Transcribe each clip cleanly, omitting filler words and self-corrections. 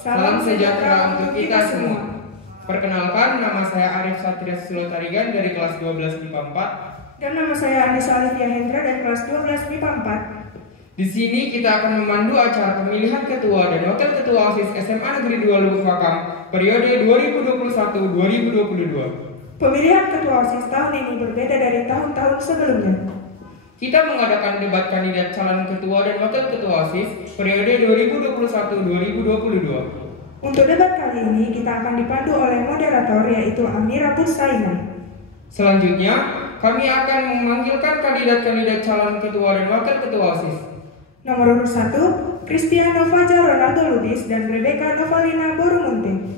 Salam sejahtera untuk kita semua. Perkenalkan, nama saya Arif Satria Sulotarigan dari kelas 12 MIPA 4. Dan nama saya Anissa Alifia Hendra dari kelas 12 MIPA 4. Di sini kita akan memandu acara pemilihan ketua dan wakil ketua OSIS SMA Negeri 2 Lubuk Pakam periode 2021-2022. Pemilihan ketua OSIS tahun ini berbeda dari tahun-tahun sebelumnya. Kita mengadakan debat kandidat calon ketua dan wakil ketua OSIS periode 2021-2022. Untuk debat kali ini kita akan dipandu oleh moderator yaitu Amira Pusaina. Selanjutnya, kami akan memanggilkan kandidat-kandidat calon ketua dan wakil ketua OSIS. Nomor urut 1, Cristiano Fajar Ronaldo Lubis dan Rebecca Novalina Borumunte.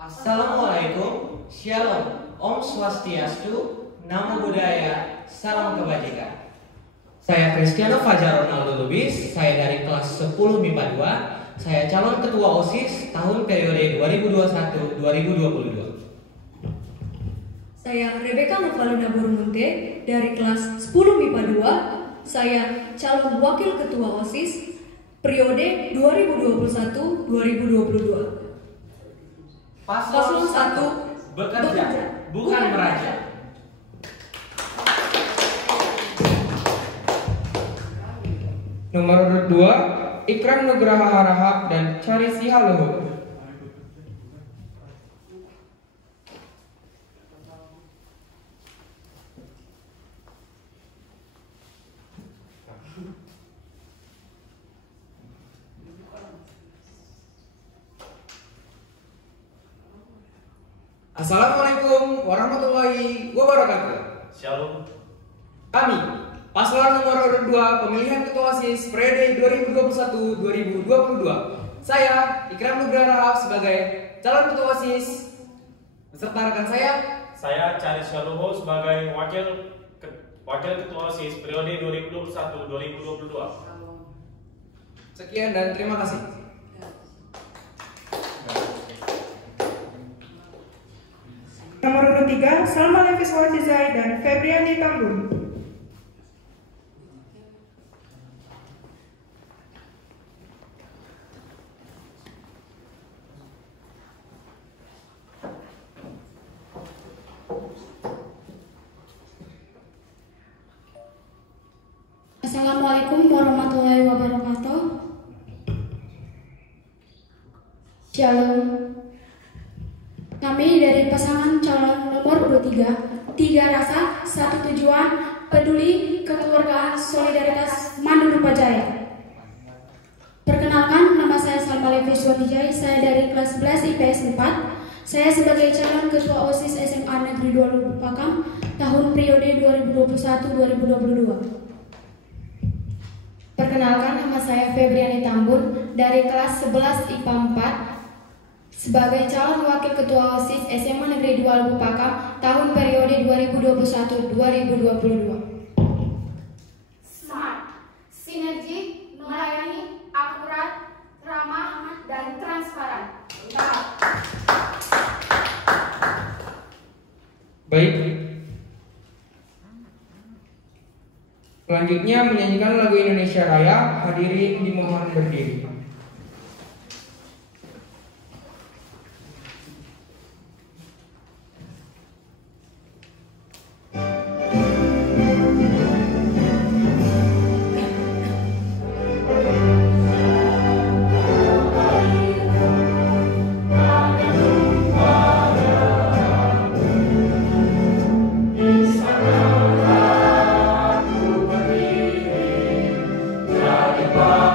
Assalamualaikum, Shalom, Om Swastiastu, Namo Buddhaya, Salam Kebajikan. Saya Cristiano Fajar Ronaldo Lubis, saya dari kelas 10 MIPA 2. Saya calon ketua OSIS tahun periode 2021-2022. Saya Rebecca Novalina Borumunte dari kelas 10 MIPA 2. Saya calon wakil ketua OSIS periode 2021-2022. Paslon 1 bekerja, bukan meraja. Nomor urut 2, Ikram Nugraha Harahap dan Charisi Haluhur. Assalamualaikum warahmatullahi wabarakatuh. Shalom. Kami, paslon nomor urut 2 pemilihan ketua OSIS periode 2021-2022. Saya Ikram Nugraha sebagai calon ketua OSIS. Beserta rekan Saya Charis Haluhur sebagai wakil ketua OSIS periode 2021-2022. Sekian dan terima kasih. Nomor urut 3, Salma Levis Wardizai dan Febriani Tambun. Assalamualaikum warahmatullahi wabarakatuh. Shalom. Kami dari pasangan calon nomor urut 3, 3 rasa, 1 tujuan, peduli, kekeluargaan, solidaritas, Manduru Pajaya. Perkenalkan, nama saya Salma Levis Wardizai, saya dari kelas 11 IPS 4. Saya sebagai calon ketua OSIS SMA Negeri 2 Lubuk Pakam tahun periode 2021-2022. Perkenalkan, nama saya Febriani Tambun dari kelas 11 IPA 4 sebagai calon wakil ketua OSIS SMA Negeri 2 Lubuk Pakam tahun periode 2021-2022. Smart, sinergi, melayani, akurat, ramah, dan transparan. Baik. Selanjutnya menyanyikan lagu Indonesia Raya. Hadirin dimohon berdiri. Bye.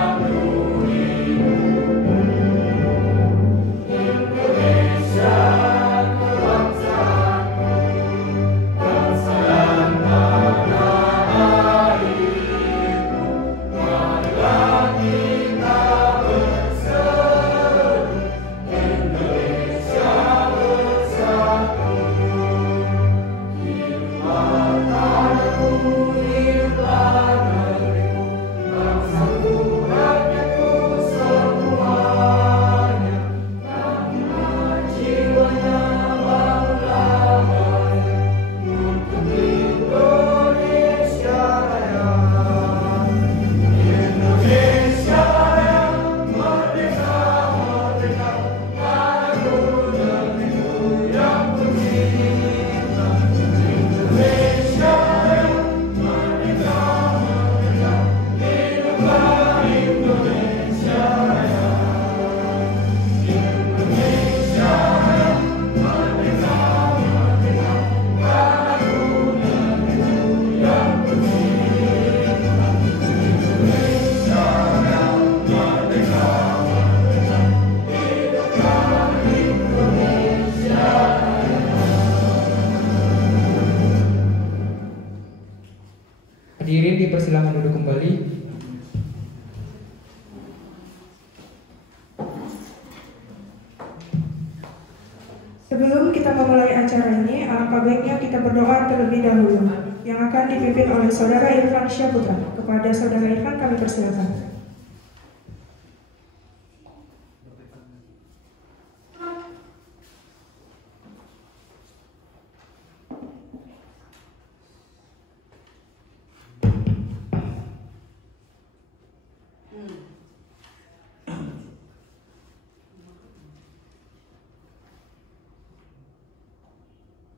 Sebelum kita memulai acara ini, alangkah baiknya kita berdoa terlebih dahulu, yang akan dipimpin oleh Saudara Irfan Syaputra. Kepada Saudara Irfan kami persilakan.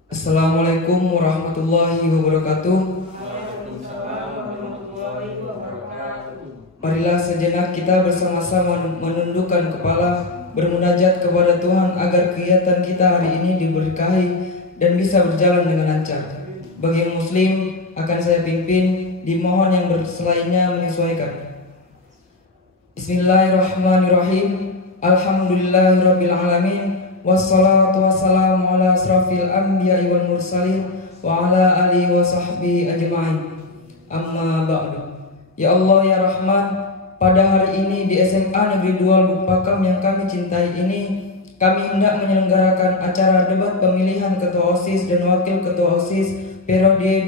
Assalamualaikum warahmatullahi wabarakatuh. Marilah sejenak kita bersama-sama menundukkan kepala, bermunajat kepada Tuhan agar kegiatan kita hari ini diberkahi dan bisa berjalan dengan lancar. Bagi yang muslim akan saya pimpin, dimohon yang selainnya menyesuaikan. Bismillahirrahmanirrahim. Alhamdulillahirabbil alamin. Wassalatu wassalamu ala asrafil anbiya'i wal mursalin wa ala alihi wa sahbihi ajma'in. Amma ba'du. Ya Allah ya Rahman, pada hari ini di SMA Negeri 2 Lubuk Pakam yang kami cintai ini, kami hendak menyelenggarakan acara debat pemilihan Ketua OSIS dan Wakil Ketua OSIS periode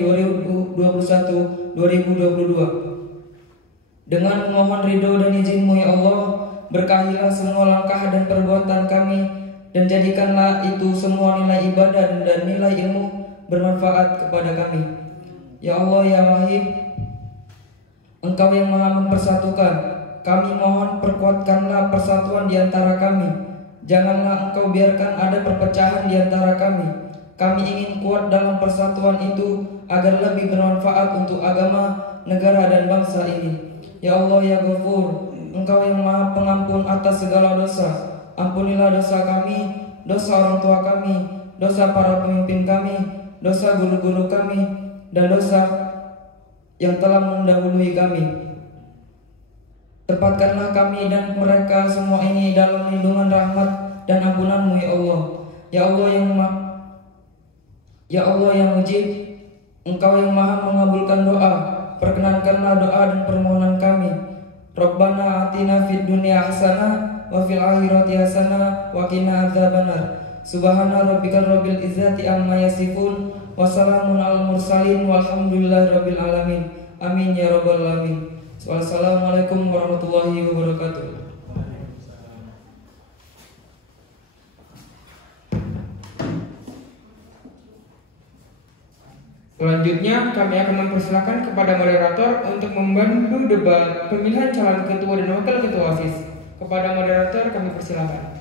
2021-2022. Dengan memohon ridho dan izin-Mu ya Allah, berkahilah semua langkah dan perbuatan kami, dan jadikanlah itu semua nilai ibadah dan nilai ilmu bermanfaat kepada kami. Ya Allah ya Wahid, Engkau yang maha mempersatukan, kami mohon perkuatkanlah persatuan di antara kami. Janganlah Engkau biarkan ada perpecahan di antara kami. Kami ingin kuat dalam persatuan itu agar lebih bermanfaat untuk agama, negara dan bangsa ini. Ya Allah ya Ghafur, Engkau yang maha pengampun atas segala dosa. Ampunilah dosa kami, dosa orang tua kami, dosa para pemimpin kami, dosa guru-guru kami, dan dosa yang telah mendahului kami. Tempatkanlah kami dan mereka semua ini dalam lindungan rahmat dan ampunan-Mu ya Allah. Ya Allah yang mujib, Engkau yang maha mengabulkan doa, perkenankanlah doa dan permohonan kami. Rabbana atina fid dunya hasanah wa fil akhirati hasanah wa qina adzabannar. Subhana rabbikal rabbil izzati amma yasifun wa salamun alal mursalin walhamdulillahi rabbil alamin. Amin ya rabbal alamin. Wassalamualaikum warahmatullahi wabarakatuh. Selanjutnya kami akan mempersilakan kepada moderator untuk membantu debat pemilihan calon ketua dan wakil ketua OSIS. Kepada moderator kami persilakan.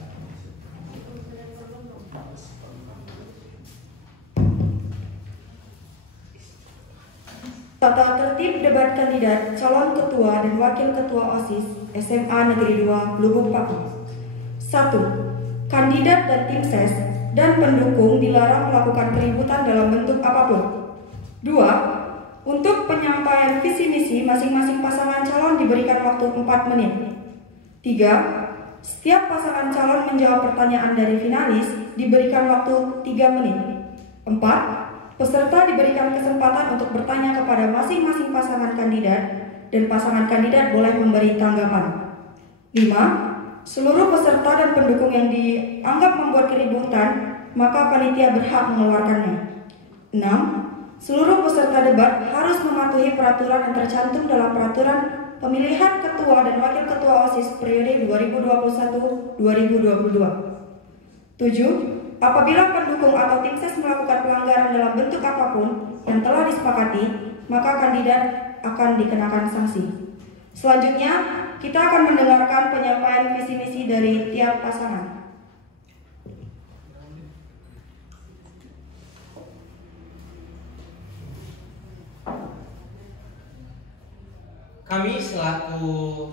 Tata tertib debat kandidat calon ketua dan wakil ketua OSIS SMA Negeri 2 Lubuk Pakam. 1. Kandidat dan tim ses dan pendukung dilarang melakukan keributan dalam bentuk apapun. 2. Untuk penyampaian visi misi masing-masing pasangan calon diberikan waktu 4 menit. 3. Setiap pasangan calon menjawab pertanyaan dari finalis diberikan waktu 3 menit. 4. Peserta diberikan kesempatan untuk bertanya kepada masing-masing pasangan kandidat dan pasangan kandidat boleh memberi tanggapan. 5. Seluruh peserta dan pendukung yang dianggap membuat keributan, maka panitia berhak mengeluarkannya. 6. Seluruh peserta debat harus mematuhi peraturan yang tercantum dalam peraturan pemilihan ketua dan wakil ketua OSIS periode 2021-2022. 7. Apabila pendukung atau tim ses melakukan pelanggaran dalam bentuk apapun yang telah disepakati, maka kandidat akan dikenakan sanksi. Selanjutnya, kita akan mendengarkan penyampaian visi misi dari tiap pasangan. Kami selaku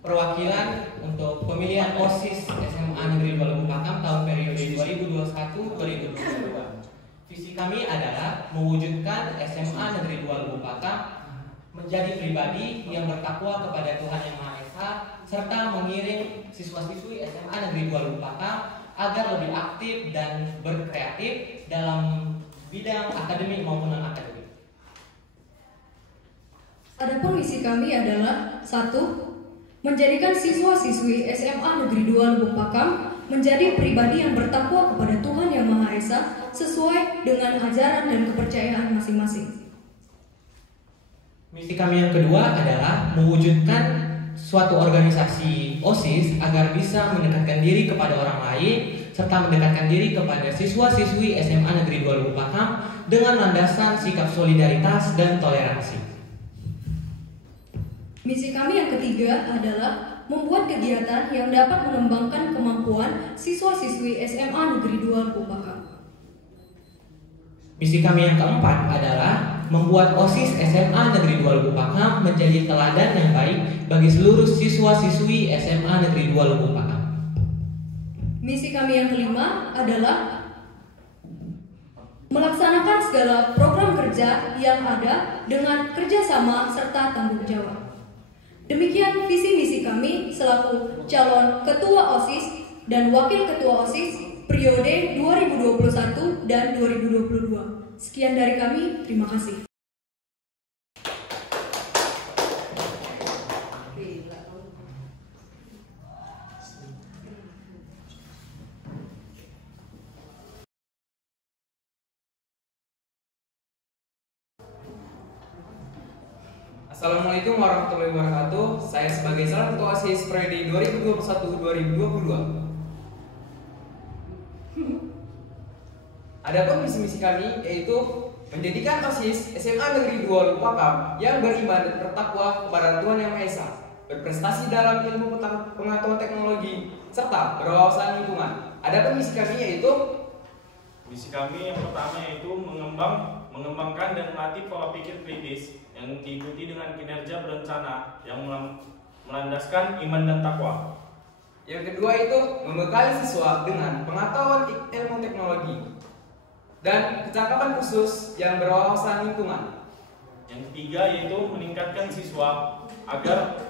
perwakilan untuk pemilihan OSIS SMA Negeri 2 Lubuk Pakam tahun periode 2021-2022. Visi kami adalah mewujudkan SMA Negeri 2 Lubuk Pakam menjadi pribadi yang bertakwa kepada Tuhan Yang Maha Esa serta mengiring siswa-siswi SMA Negeri 2 Lubuk Pakam agar lebih aktif dan berkreatif dalam bidang akademik maupun non-akademik. Adapun misi kami adalah 1. Menjadikan siswa-siswi SMA Negeri 2 Lubuk Pakam menjadi pribadi yang bertakwa kepada Tuhan Yang Maha Esa sesuai dengan ajaran dan kepercayaan masing-masing. Misi kami yang kedua adalah mewujudkan suatu organisasi OSIS agar bisa mendekatkan diri kepada orang lain serta mendekatkan diri kepada siswa-siswi SMA Negeri 2 Lubuk Pakam dengan landasan sikap solidaritas dan toleransi. Misi kami yang ketiga adalah membuat kegiatan yang dapat mengembangkan kemampuan siswa-siswi SMA Negeri 2 Lubuk Pakam. Misi kami yang keempat adalah membuat OSIS SMA Negeri 2 Lubuk Pakam menjadi teladan yang baik bagi seluruh siswa-siswi SMA Negeri 2 Lubuk Pakam. Misi kami yang kelima adalah melaksanakan segala program kerja yang ada dengan kerjasama serta tanggung jawab. Demikian visi misi kami selaku calon ketua OSIS dan wakil ketua OSIS periode 2021 dan 2022. Sekian dari kami, terima kasih. Assalamualaikum warahmatullahi wabarakatuh. Saya sebagai calon ketua OSIS periode 2021-2022. Adapun misi-misi kami yaitu menjadikan OSIS SMA Negeri 2 Lubuk Pakam yang beriman dan bertakwa kepada Tuhan Yang Maha Esa, berprestasi dalam ilmu pengetahuan teknologi serta berwawasan lingkungan. Adapun misi kami yaitu yang pertama yaitu mengembangkan dan melatih pola pikir kritis yang diikuti dengan kinerja berencana yang melandaskan iman dan takwa. Yang kedua itu membekali siswa dengan pengetahuan ilmu teknologi dan kecakapan khusus yang berwawasan lingkungan. Yang ketiga yaitu meningkatkan siswa agar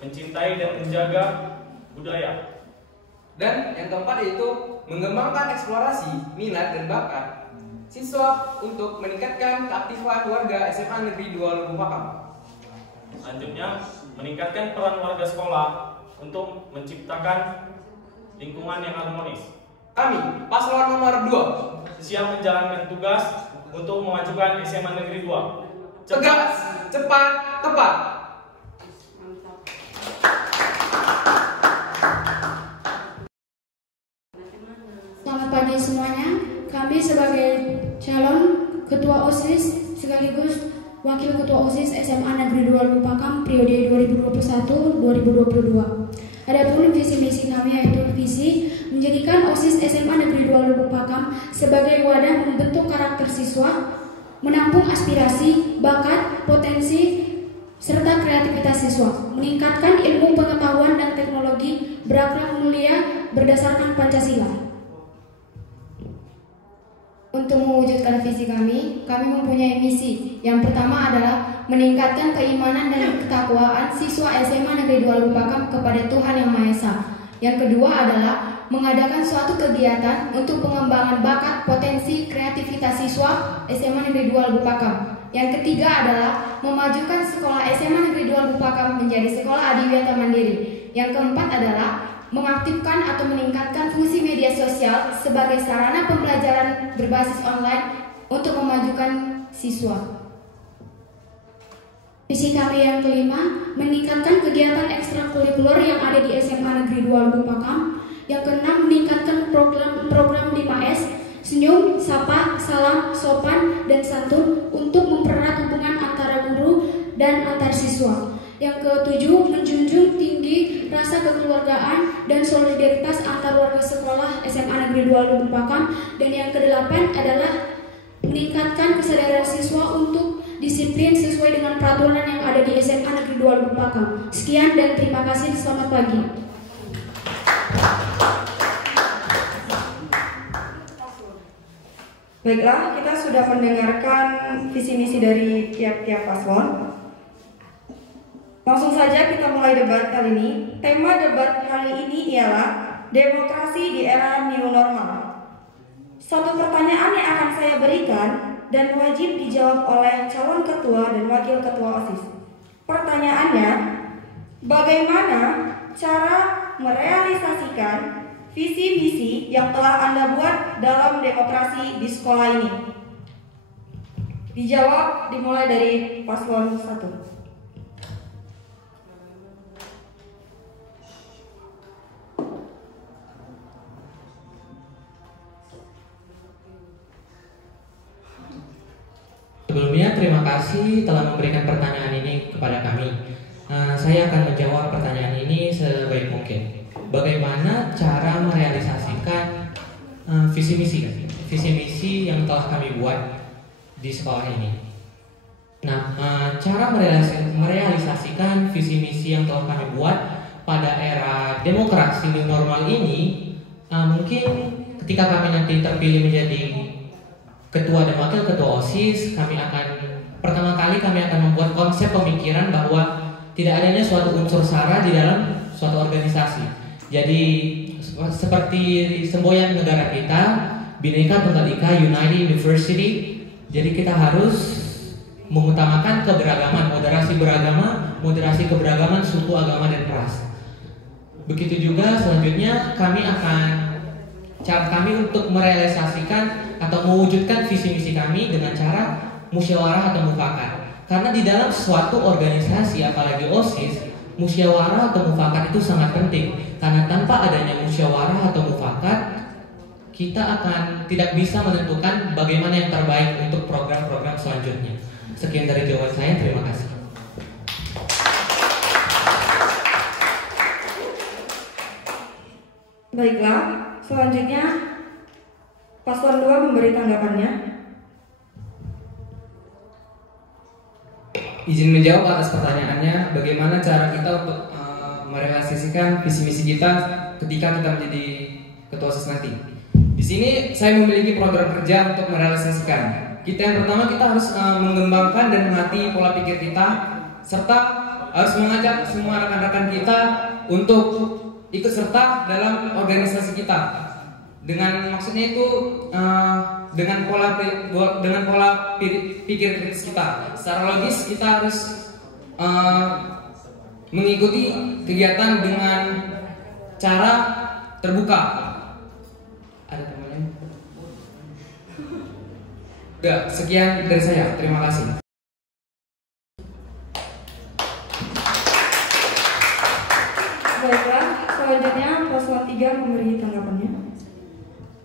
mencintai dan menjaga budaya. Dan yang keempat yaitu mengembangkan eksplorasi, minat, dan bakat siswa untuk meningkatkan keaktifan warga SMA Negeri 2 Lubuk Pakam. Selanjutnya, meningkatkan peran warga sekolah untuk menciptakan lingkungan yang harmonis. Kami, paslon nomor 2, siap menjalankan tugas untuk memajukan SMA Negeri 2. Tegas, cepat, tepat. Selamat pagi semuanya. Kami sebagai calon ketua OSIS sekaligus wakil ketua OSIS SMA Negeri 2 Lubuk Pakam periode 2021-2022. Adapun visi misi kami yaitu visi menjadikan OSIS SMA Negeri 2 Lubuk Pakam sebagai wadah membentuk karakter siswa, menampung aspirasi, bakat, potensi, serta kreativitas siswa, meningkatkan ilmu pengetahuan dan teknologi, berakhlak mulia berdasarkan Pancasila. Untuk mewujudkan visi kami mempunyai misi. Yang pertama adalah meningkatkan keimanan dan ketakwaan siswa SMA Negeri 2 Lubuk Pakam kepada Tuhan Yang Maha Esa. Yang kedua adalah mengadakan suatu kegiatan untuk pengembangan bakat, potensi, kreativitas siswa SMA Negeri 2 Lubuk Pakam. Yang ketiga adalah memajukan sekolah SMA Negeri 2 Lubuk Pakam menjadi sekolah adiwiyata mandiri. Yang keempat adalah mengaktifkan atau meningkatkan fungsi media sosial sebagai sarana pembelajaran berbasis online untuk memajukan siswa. Visi kami yang kelima, meningkatkan kegiatan ekstrakurikuler yang ada di SMA Negeri 2 Lubuk Pakam. Yang keenam, meningkatkan program 5S, senyum, sapa, salam, sopan, dan santun untuk mempererat hubungan antara guru dan antar siswa. Yang ketujuh, menjunjung tinggi rasa kekeluargaan dan solidaritas antar warga sekolah SMA Negeri 2 Lubuk Pakam. Dan yang kedelapan adalah meningkatkan kesadaran siswa untuk disiplin sesuai dengan peraturan yang ada di SMA Negeri 2 Lubuk Pakam. Sekian dan terima kasih. Selamat pagi. Baiklah, kita sudah mendengarkan visi misi dari tiap-tiap paslon. Langsung saja kita mulai debat kali ini. Tema debat kali ini ialah demokrasi di era new normal. Satu pertanyaan yang akan saya berikan dan wajib dijawab oleh calon ketua dan wakil ketua OSIS. Pertanyaannya, bagaimana cara merealisasikan visi misi yang telah Anda buat dalam demokrasi di sekolah ini? Dijawab dimulai dari paslon 1. Sebelumnya terima kasih telah memberikan pertanyaan ini kepada kami. Saya akan menjawab pertanyaan ini sebaik mungkin. Bagaimana cara merealisasikan visi misi yang telah kami buat di sekolah ini? Nah, cara merealisasikan visi misi yang telah kami buat pada era demokrasi new normal ini, mungkin ketika kami nanti terpilih menjadi ketua dan wakil ketua OSIS, pertama kali kami akan membuat konsep pemikiran bahwa tidak adanya suatu unsur sara di dalam suatu organisasi. Jadi seperti semboyan negara kita, Bhinneka Tunggal Ika United University. Jadi kita harus mengutamakan keberagaman, moderasi keberagaman suku, agama, dan ras. Begitu juga selanjutnya cara kami untuk merealisasikan atau mewujudkan visi misi kami dengan cara musyawarah atau mufakat. Karena di dalam suatu organisasi, apalagi OSIS, musyawarah atau mufakat itu sangat penting. Karena tanpa adanya musyawarah atau mufakat, kita akan tidak bisa menentukan bagaimana yang terbaik untuk program-program selanjutnya. Sekian dari jawaban saya, terima kasih. Baiklah, selanjutnya paslon 2 memberi tanggapannya. Izin menjawab atas pertanyaannya, bagaimana cara kita untuk merealisasikan visi misi kita ketika kita menjadi ketua OSIS nanti. Di sini saya memiliki program kerja untuk merealisasikan. Yang pertama, kita harus mengembangkan dan mengerti pola pikir kita, serta harus mengajak semua rekan-rekan kita untuk ikut serta dalam organisasi kita. Maksudnya itu dengan pola pikir kritis kita. Secara logis kita harus mengikuti kegiatan dengan cara terbuka. Ada temannya? Udah, sekian dari saya. Terima kasih. Baiklah, selanjutnya paslon 3 memberi tanggapannya.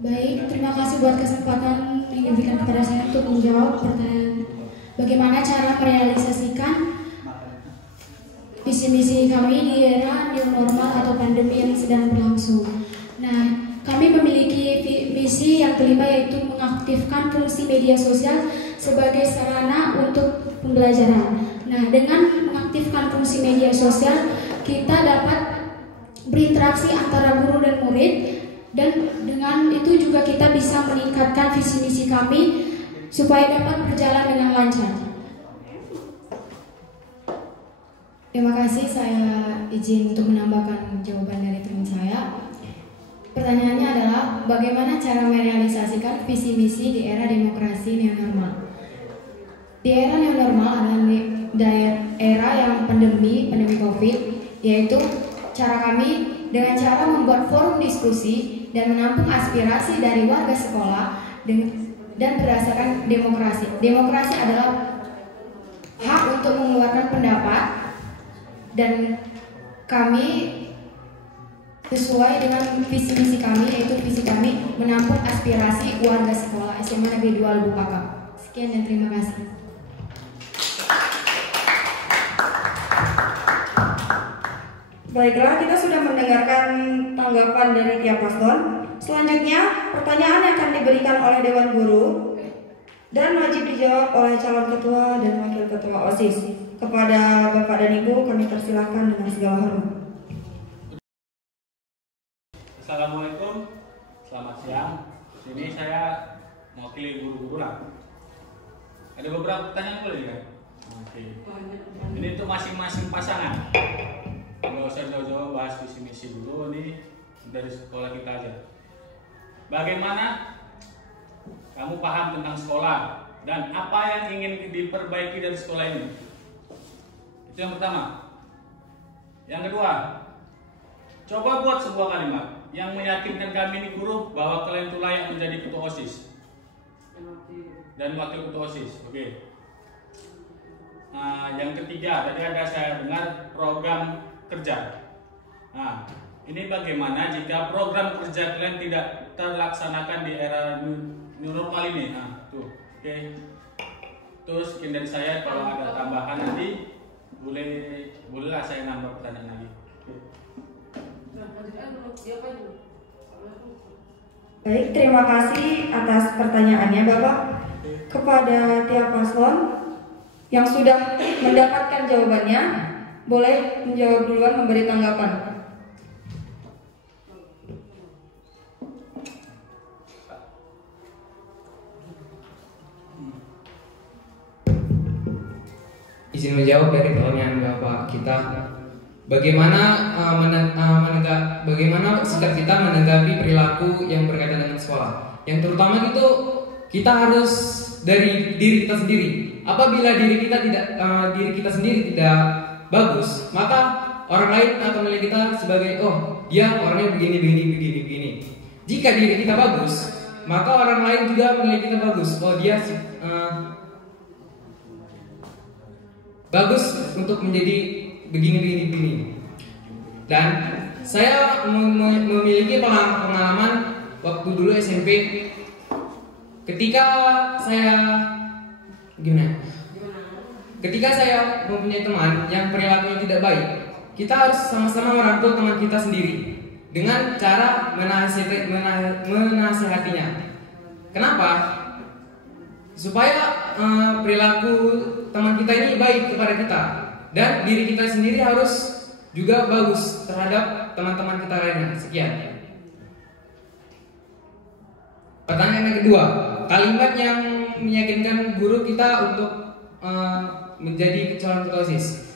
Baik, terima kasih buat kesempatan yang diberikan kepada saya untuk menjawab pertanyaan bagaimana cara merealisasikan visi misi kami di era new normal atau pandemi yang sedang berlangsung. Nah, kami memiliki misi yang kelima, yaitu mengaktifkan fungsi media sosial sebagai sarana untuk pembelajaran. Nah, dengan mengaktifkan fungsi media sosial, kita dapat berinteraksi antara guru dan murid, dan dengan itu juga kita bisa meningkatkan visi misi kami supaya dapat berjalan dengan lancar. Terima kasih, saya izin untuk menambahkan jawaban dari teman saya. Pertanyaannya adalah bagaimana cara merealisasikan visi misi di era demokrasi new normal. Di era new normal adalah era yang pandemi COVID, yaitu cara kami dengan cara membuat forum diskusi dan menampung aspirasi dari warga sekolah dan berdasarkan demokrasi. Demokrasi adalah hak untuk mengeluarkan pendapat, dan kami sesuai dengan visi misi kami, yaitu visi kami menampung aspirasi warga sekolah SMA Negeri 2 Lubuk Pakam. Sekian dan terima kasih. Baiklah, kita sudah mendengarkan tanggapan dari tiap paslon. Selanjutnya, pertanyaan yang akan diberikan oleh Dewan Guru dan wajib dijawab oleh calon ketua dan wakil ketua OSIS. Kepada Bapak dan Ibu, kami persilahkan dengan segala hormat. Assalamualaikum, selamat siang. Ini saya mewakili guru-guru lah. Ada beberapa pertanyaan boleh ya? Oke. Ini untuk masing-masing pasangan. Nggak usah jauh-jauh bahas visi misi dulu, ini dari sekolah kita aja. Bagaimana kamu paham tentang sekolah dan apa yang ingin diperbaiki dari sekolah ini? Itu yang pertama. Yang kedua, coba buat sebuah kalimat. yang meyakinkan kami ini guru bahwa kalian itu layak menjadi ketua OSIS dan wakil ketua OSIS. Oke. Nah, yang ketiga, tadi ada saya dengar program kerja. Nah, ini bagaimana jika program kerja kalian tidak terlaksanakan di era new normal ini? Nah, tuh, oke. Terus sekian dari saya, kalau ada tambahan nanti bolehlah saya nambah pertanyaan lagi. Baik, terima kasih atas pertanyaannya Bapak. Kepada tiap paslon yang sudah mendapatkan jawabannya, boleh menjawab duluan, memberi tanggapan. Izin menjawab dari pertanyaan Bapak kita. Bagaimana bagaimana sikap kita menanggapi perilaku yang berkaitan dengan sekolah? Yang terutama itu kita harus dari diri kita sendiri. Apabila diri kita sendiri tidak bagus, maka orang lain akan melihat kita sebagai dia orangnya begini. Jika diri kita bagus, maka orang lain juga melihat kita bagus. Dia bagus untuk menjadi begini. Dan saya memiliki pengalaman waktu dulu SMP, ketika saya mempunyai teman yang perilakunya tidak baik, kita harus sama-sama merangkul teman kita sendiri dengan cara menasihatinya. Kenapa? Supaya perilaku teman kita ini baik kepada kita, dan diri kita sendiri harus juga bagus terhadap teman-teman kita lainnya. Sekian. Pertanyaan yang kedua, kalimat yang meyakinkan guru kita untuk menjadi calon ketua OSIS.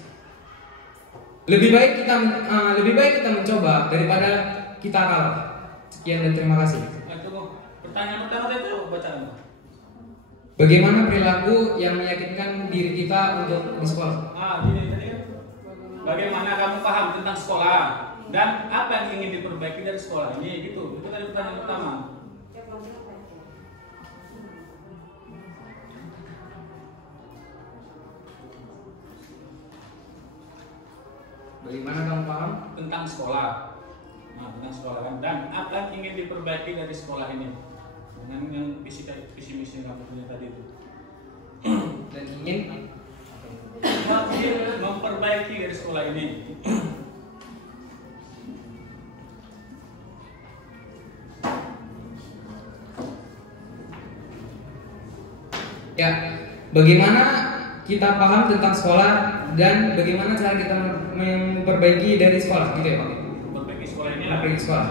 Lebih baik kita mencoba daripada kita kalah. Sekian dan terima kasih. Pertanyaan pertama itu bacaan. Bagaimana perilaku yang meyakinkan diri kita untuk di sekolah? Gini tadi kan. Bagaimana kamu paham tentang sekolah dan apa yang ingin diperbaiki dari sekolah ini, gitu. Itu tadi pertanyaan pertama. Bagaimana kamu paham tentang sekolah? Tentang sekolah kan, dan apa yang ingin diperbaiki dari sekolah ini dengan yang visi misi yang kamu punya tadi itu. Dan ingin memperbaiki dari sekolah ini. Ya, bagaimana kita paham tentang sekolah dan bagaimana cara kita memperbaiki dari sekolah, gitu ya Pak? Memperbaiki sekolah ini. Memperbaiki sekolah.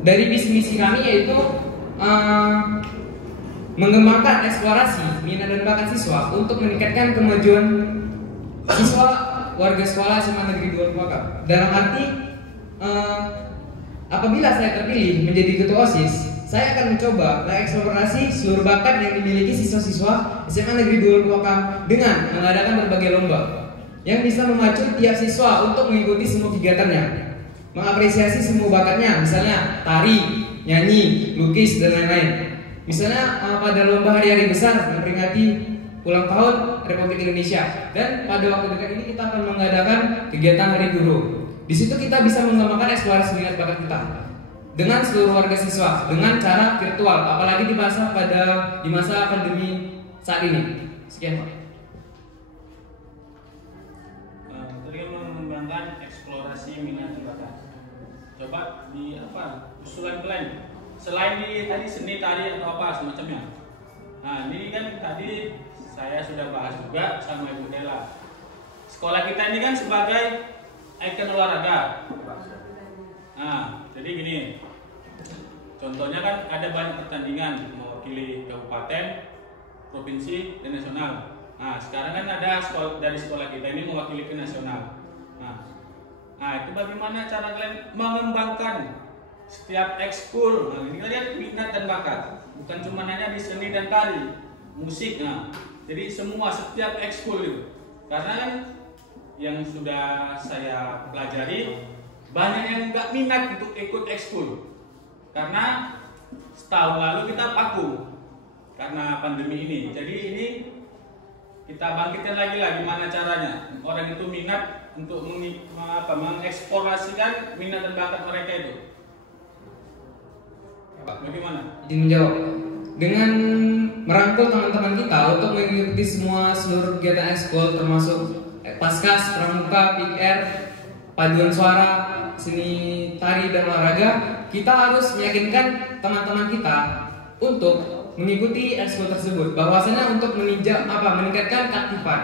Dari visi misi kami yaitu mengembangkan eksplorasi minat dan bakat siswa untuk meningkatkan kemajuan siswa warga sekolah SMA Negeri 2 Lupakan. Dalam arti apabila saya terpilih menjadi ketua OSIS, saya akan mencoba mengeksplorasi seluruh bakat yang dimiliki siswa-siswa SMA Negeri 2 Lupakan dengan mengadakan berbagai lomba yang bisa memacu tiap siswa untuk mengikuti semua kegiatannya, mengapresiasi semua bakatnya, misalnya tari, nyanyi, lukis, dan lain-lain. Misalnya pada lomba hari-hari besar memperingati ulang tahun Republik Indonesia, dan pada waktu dekat ini kita akan mengadakan kegiatan Hari Guru. Di situ kita bisa mengembangkan eksplorasi minat bakat kita dengan seluruh warga siswa dengan cara virtual, apalagi di masa pandemi saat ini. Sekian Pak. Tadi mengembangkan eksplorasi minat bakat. Coba di usulan kalian? Selain di tadi seni, tari atau apa semacamnya. Nah, ini kan tadi saya sudah bahas juga sama Ibu Dela. Sekolah kita ini kan sebagai ikon olahraga. Nah, jadi gini. Contohnya kan ada banyak pertandingan mewakili kabupaten, provinsi, dan nasional. Nah, sekarang kan ada dari sekolah kita ini mewakili ke nasional. Nah, itu bagaimana cara kalian mengembangkan setiap ekskul? Nah, ini kalian minat dan bakat, bukan cuma hanya di seni dan tari, musik. Nah, jadi setiap ekskul itu, karena yang sudah saya pelajari banyak yang nggak minat untuk ikut ekskul karena setahun lalu kita vakum karena pandemi ini. Jadi ini kita bangkitkan lagi lah gimana caranya orang itu minat untuk mengeksplorasikan minat dan bakat mereka itu. Bagaimana? Izin menjawab. Dengan merangkul teman-teman kita untuk mengikuti seluruh kegiatan ekskul termasuk Paskas, Pramuka, PIKR, paduan suara, seni tari dan olahraga, kita harus meyakinkan teman-teman kita untuk mengikuti ekskul tersebut. Bahwasanya untuk meningkatkan keaktifan.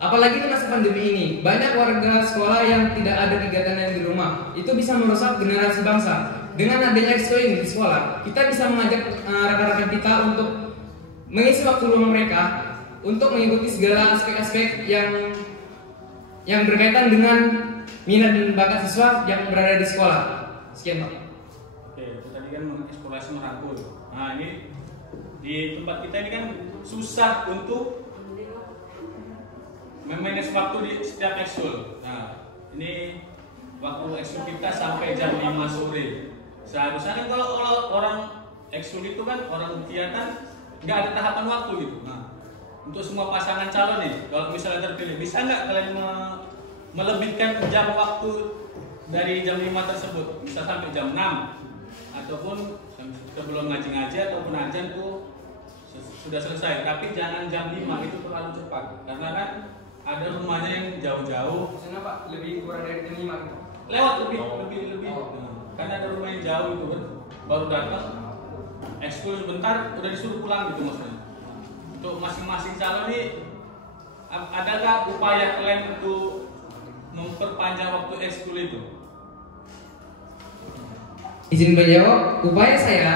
Apalagi di masa pandemi ini, banyak warga sekolah yang tidak ada kegiatan yang di rumah. Itu bisa merusak generasi bangsa. Dengan adanya ekskul ini di sekolah, kita bisa mengajak rekan-rekan kita untuk mengisi waktu luang mereka untuk mengikuti segala aspek-aspek yang berkaitan dengan minat dan bakat siswa yang berada di sekolah. Sekian, Pak. Oke, itu tadi kan mengeksplorasi merangkul. Nah, ini di tempat kita ini kan susah untuk memanage waktu di setiap ekskul. Nah, ini waktu ekskul kita sampai jam 5 sore. Seharusnya kan kalau orang ekskul itu kan orang kegiatan nggak ada tahapan waktu gitu. Nah, untuk semua pasangan calon nih, kalau misalnya terpilih, bisa nggak kalian melebihkan jam waktu dari jam 5 tersebut? Bisa sampai jam 6 ataupun sebelum ngaji-ngaji ataupun azan tuh sudah selesai. Tapi jangan jam 5, itu terlalu cepat. Karena kan ada rumahnya yang jauh-jauh. Maksudnya Pak, lebih kurang dari jam 5 gitu? Lewat lebih. Kan ada rumah yang jauh itu kan, baru datang ekskul sebentar udah disuruh pulang gitu maksudnya. Untuk masing-masing calon nih, adakah upaya kalian untuk memperpanjang waktu ekskul itu? Izin menjawab, upaya saya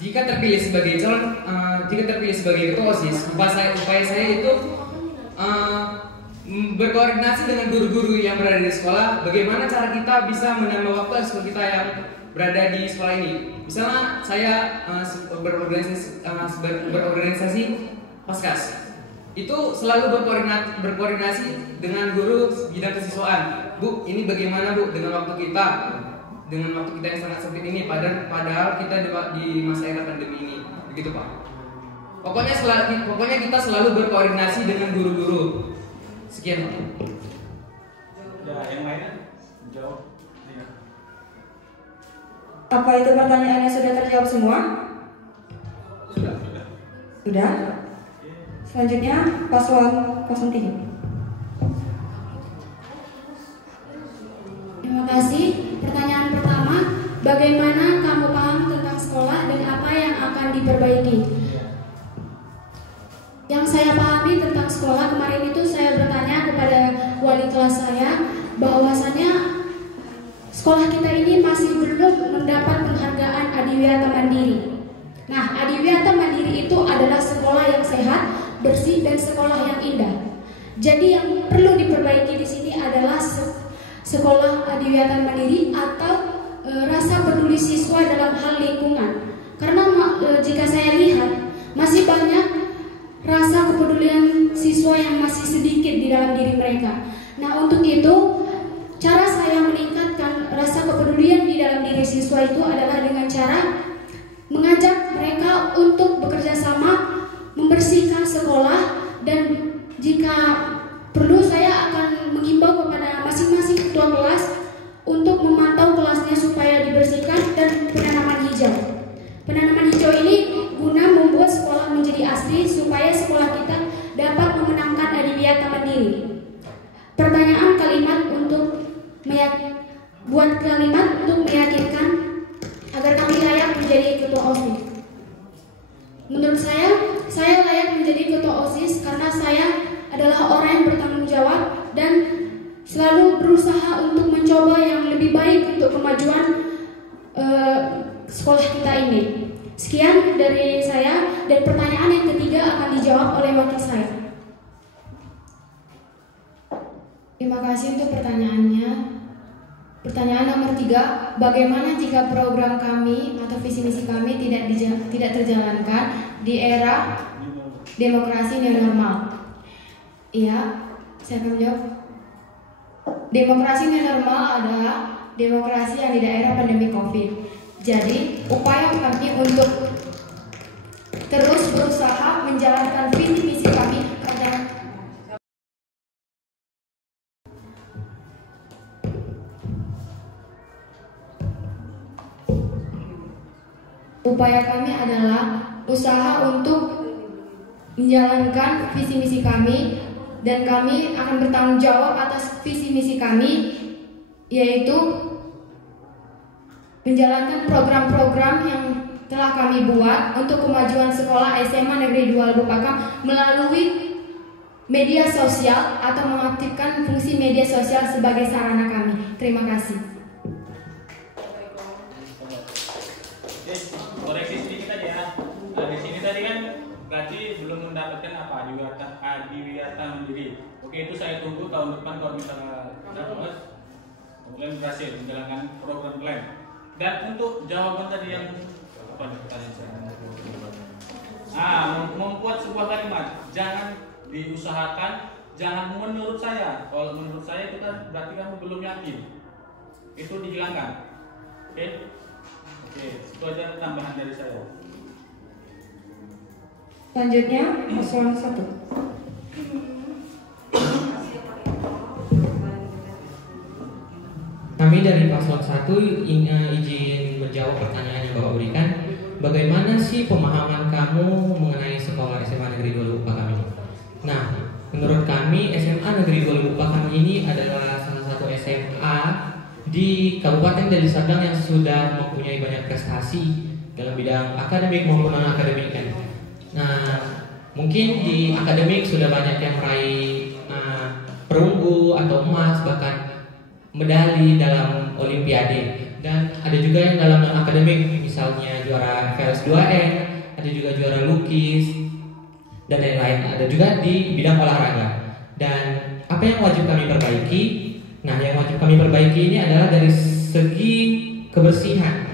jika terpilih sebagai calon, jika terpilih sebagai ketua OSIS, upaya saya itu berkoordinasi dengan guru-guru yang berada di sekolah. Bagaimana cara kita bisa menambah waktu ekskul kita yang berada di sekolah ini. Misalnya saya berorganisasi Paskas, itu selalu berkoordinasi dengan guru bidang kesiswaan. Bu, ini bagaimana Bu dengan waktu kita yang sangat sempit ini, padahal kita di masa era pandemi ini, begitu Pak. Pokoknya kita selalu berkoordinasi dengan guru-guru. Sekian Pak. Ya, yang lainnya jawab. Apa itu pertanyaannya sudah terjawab semua? Sudah? Selanjutnya paslon 03. Terima kasih. Pertanyaan pertama, bagaimana kamu paham tentang sekolah dan apa yang akan diperbaiki? Yang saya pahami tentang sekolah, kemarin itu saya bertanya kepada wali kelas saya bahwasannya sekolah kita ini masih belum mendapat penghargaan Adiwiyata Mandiri. Nah, Adiwiyata Mandiri itu adalah sekolah yang sehat, bersih, dan sekolah yang indah. Jadi yang perlu diperbaiki di sini adalah sekolah Adiwiyata Mandiri atau rasa peduli siswa dalam hal lingkungan. Karena jika saya lihat masih banyak rasa kepedulian siswa yang masih sedikit di dalam diri mereka. Nah, untuk itu cara saya meningkatkan rasa kepedulian di dalam diri siswa itu adalah dengan cara mengajak mereka untuk bekerja sama membersihkan sekolah, dan jika perlu saya akan mengimbau kepada masing-masing ketua kelas untuk memantau kelasnya supaya dibersihkan, dan penanaman hijau. Penanaman hijau ini guna membuat sekolah menjadi asri supaya sekolah kita dapat memenangkan Adiwiyata Mandiri. Pertanyaan kalimat untuk meyakinkan agar kami layak menjadi ketua OSIS. Menurut saya layak menjadi ketua OSIS karena saya adalah orang yang bertanggung jawab dan selalu berusaha untuk mencoba yang lebih baik untuk kemajuan sekolah kita ini. Sekian dari saya, dan pertanyaan yang ketiga akan dijawab oleh wakil saya. Terima kasih untuk pertanyaannya. Pertanyaan nomor 3, bagaimana jika program kami atau visi misi kami tidak terjalankan di era demokrasi new normal? Iya, saya akan menjawab. Demokrasi new normal adalah demokrasi yang di daerah pandemi COVID. Jadi, upaya kami untuk terus berusaha menjalankan visi misi kami karena upaya kami adalah usaha untuk menjalankan visi misi kami, dan kami akan bertanggung jawab atas visi misi kami, yaitu menjalankan program-program yang telah kami buat untuk kemajuan sekolah SMA Negeri 2 Lubuk Pakam melalui media sosial atau mengaktifkan fungsi media sosial sebagai sarana kami. Terima kasih. Koreksi sedikit aja. Di sini tadi kan berarti belum mendapatkan apa adiwiyata mandiri. Oke, itu saya tunggu tahun depan kalau misalnya dapat, kemudian berhasil menjalankan program lain. Dan untuk jawaban tadi yang membuat sebuah kalimat, jangan diusahakan, jangan menurut saya. Kalau menurut saya itu kan berarti kamu belum yakin. Itu dihilangkan. Oke, itu aja tambahan dari saya. Selanjutnya, paslon 1. Kami dari paslon 1 izin menjawab pertanyaan yang Bapak berikan. Bagaimana sih pemahaman kamu mengenai sekolah SMA Negeri 2 Lubuk Pakam ini? Nah, menurut kami SMA Negeri 2 Lubuk Pakam ini adalah salah satu SMA di Kabupaten Deli Serdang yang sudah mempunyai banyak prestasi dalam bidang akademik maupun non-akademik kan. Nah, mungkin di akademik sudah banyak yang meraih perunggu atau emas, bahkan medali dalam olimpiade. Dan ada juga yang dalam non-akademik, misalnya juara FLS 2N, ada juga juara lukis, dan lain-lain. Ada juga di bidang olahraga. Dan apa yang wajib kami perbaiki? Nah, yang wajib kami perbaiki ini adalah dari segi kebersihan.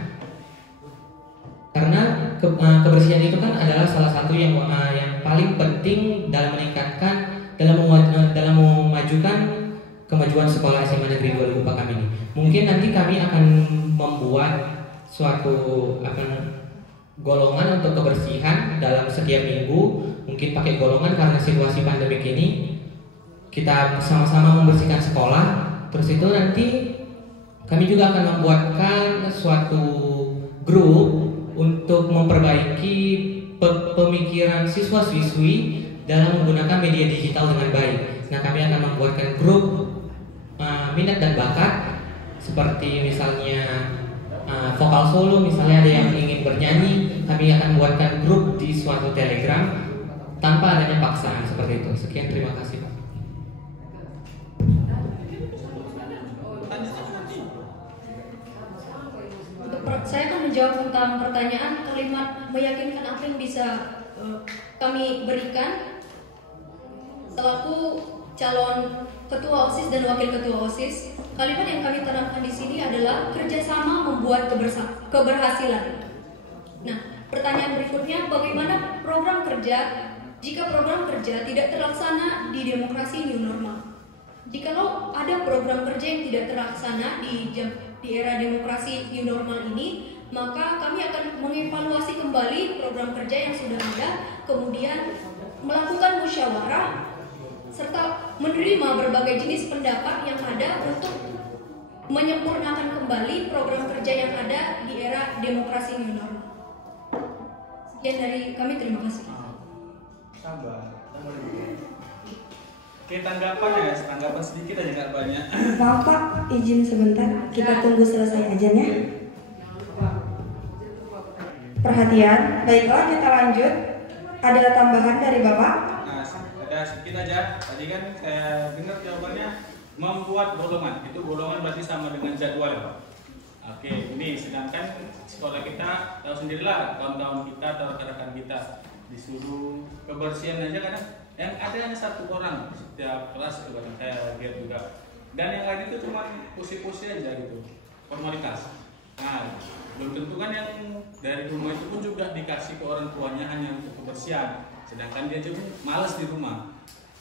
Karena kebersihan itu kan adalah salah satu yang paling penting dalam meningkatkan, dalam memajukan kemajuan sekolah SMA Negeri 2 Lubuk Pakam ini. Mungkin nanti kami akan membuat suatu golongan untuk kebersihan dalam setiap minggu. Mungkin pakai golongan karena situasi pandemik ini kita sama-sama membersihkan sekolah. Terus itu nanti kami juga akan membuatkan suatu grup untuk memperbaiki pemikiran siswa-siswi dalam menggunakan media digital dengan baik. Nah, kami akan membuatkan grup minat dan bakat, seperti misalnya vokal solo, misalnya ada yang ingin bernyanyi, kami akan membuatkan grup di suatu Telegram tanpa adanya paksaan seperti itu. Sekian, terima kasih Pak. Saya akan menjawab tentang pertanyaan kalimat meyakinkan apa yang bisa kami berikan selaku calon ketua OSIS dan wakil ketua OSIS. Kalimat yang kami tanamkan di sini adalah kerjasama membuat keberhasilan. Nah, pertanyaan berikutnya, bagaimana program kerja jika program kerja tidak terlaksana di demokrasi new normal? Jikalau ada program kerja yang tidak terlaksana di era demokrasi new normal ini, maka kami akan mengevaluasi kembali program kerja yang sudah ada, kemudian melakukan musyawarah serta menerima berbagai jenis pendapat yang ada untuk menyempurnakan kembali program kerja yang ada di era demokrasi new normal. Sekian dari kami, terima kasih. Sabar. Oke, tanggapan sedikit aja, nggak banyak. Maaf Pak, izin sebentar, kita tunggu selesai ajannya. Perhatian, baiklah kita lanjut. Ada tambahan dari Bapak? Nah, ada sedikit aja. Tadi kan saya dengar jawabannya membuat golongan. Itu golongan berarti sama dengan jadwal. Oke, ini sedangkan sekolah kita tahu sendirilah, kawan-kawan kita atau rekan-rekan kita disuruh kebersihan aja kadang yang ada hanya satu orang setiap kelas, itu kan saya lihat juga, dan yang lain itu cuma pusi-pusi aja gitu, formalitas. Nah, belum tentu kan yang dari rumah itu pun juga dikasih ke orang tuanya hanya untuk kebersihan, sedangkan dia juga malas di rumah.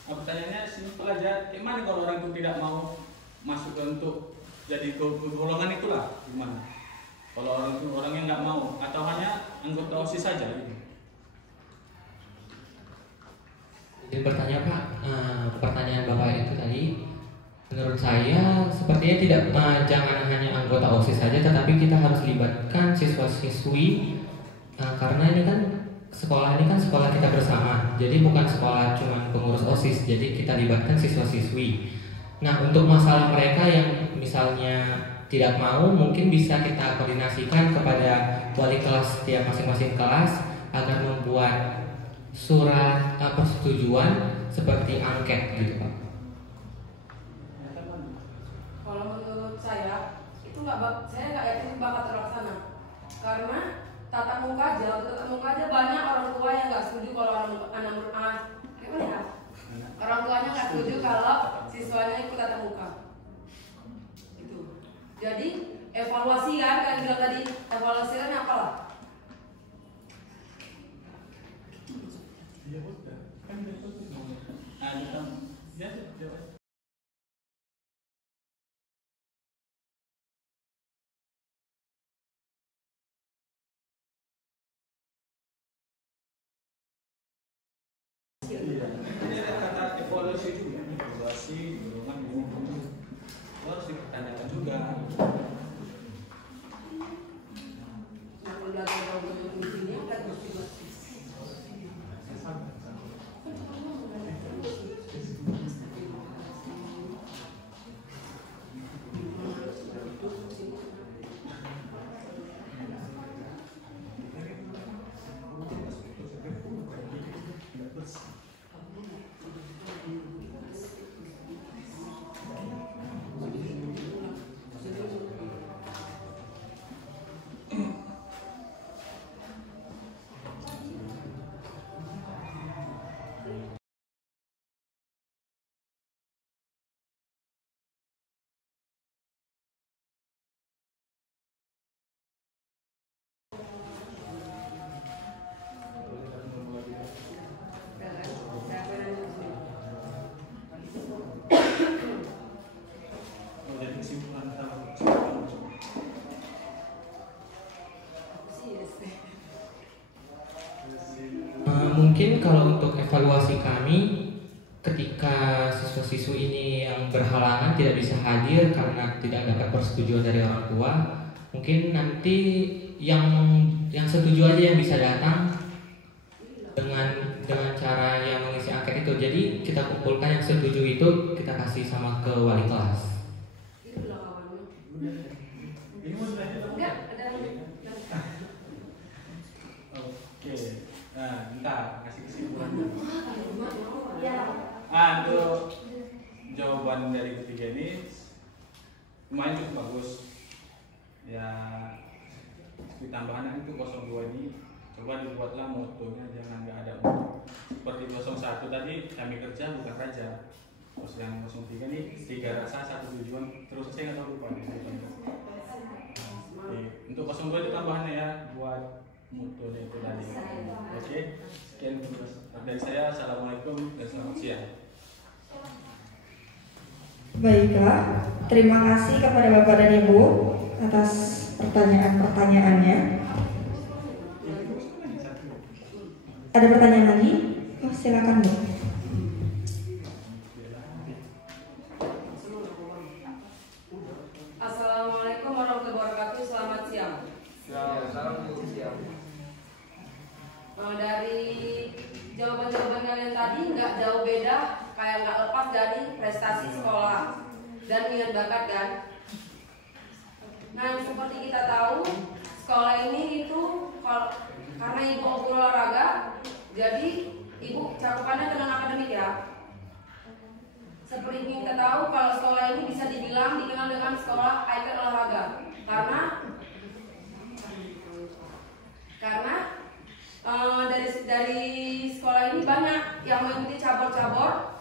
Nah, pertanyaannya simpel aja, gimana kalau orang itu tidak mau masuk untuk jadi golongan itulah gimana? Kalau orang itu orangnya nggak mau atau hanya anggota OSIS saja gitu. Jadi pertanyaan Bapak itu tadi, menurut saya sepertinya tidak jangan hanya anggota OSIS saja, tetapi kita harus libatkan siswa-siswi karena ini kan sekolah ini kan sekolah kita bersama. Jadi bukan sekolah cuma pengurus OSIS, jadi kita libatkan siswa-siswi. Nah, untuk masalah mereka yang misalnya tidak mau, mungkin bisa kita koordinasikan kepada wali kelas setiap masing-masing kelas agar membuat surat persetujuan seperti angket gitu Pak. Kalau menurut saya itu saya nggak yakin bakal terlaksana karena tatap muka aja banyak orang tua yang nggak setuju kalau orang tuanya nggak setuju kalau siswanya ikut tatap muka. Itu. Jadi evaluasi kan bilang tadi evaluasi kan apalah? Ada kata evaluasi juga, evaluasi golongan harus dipertanyakan juga. Mungkin kalau untuk evaluasi kami ketika siswa-siswi ini yang berhalangan tidak bisa hadir karena tidak dapat persetujuan dari orang tua, mungkin nanti yang setuju aja yang bisa datang dengan cara yang mengisi angket itu. Jadi kita kumpulkan yang setuju itu kita kasih sama ke wali kelas. Nah, bentar, kasih kesimpulan. Untuk jawaban dari ketiga ini lumayan cukup bagus. Ya, ditambahan itu 02 ini coba dibuatlah motonya, jangan nggak ada moto. Seperti 01 tadi, kami kerja bukan raja. Terus yang 03 ini 3 rasa 1 tujuan. Terus saya nggak tahu lupa. Untuk 02 itu tambahannya ya buat motonya itu tadi. Oke, sekian dari saya. Assalamualaikum dan selamat siang. Baiklah, terima kasih kepada Bapak dan Ibu atas pertanyaan-pertanyaannya. Ada pertanyaan lagi? Oh, silakan Bu. Assalamualaikum warahmatullahi wabarakatuh. Selamat siang. Dari jawaban-jawaban kalian tadi nggak jauh beda, kayak nggak lepas dari prestasi sekolah dan minat bakat kan. Nah, seperti kita tahu sekolah ini itu karena ibu hobi olahraga, jadi ibu cakupannya tentang akademik ya. Seperti kita tahu kalau sekolah ini bisa dibilang dikenal dengan sekolah ikon olahraga karena dari sekolah ini banyak yang mengikuti cabur-cabur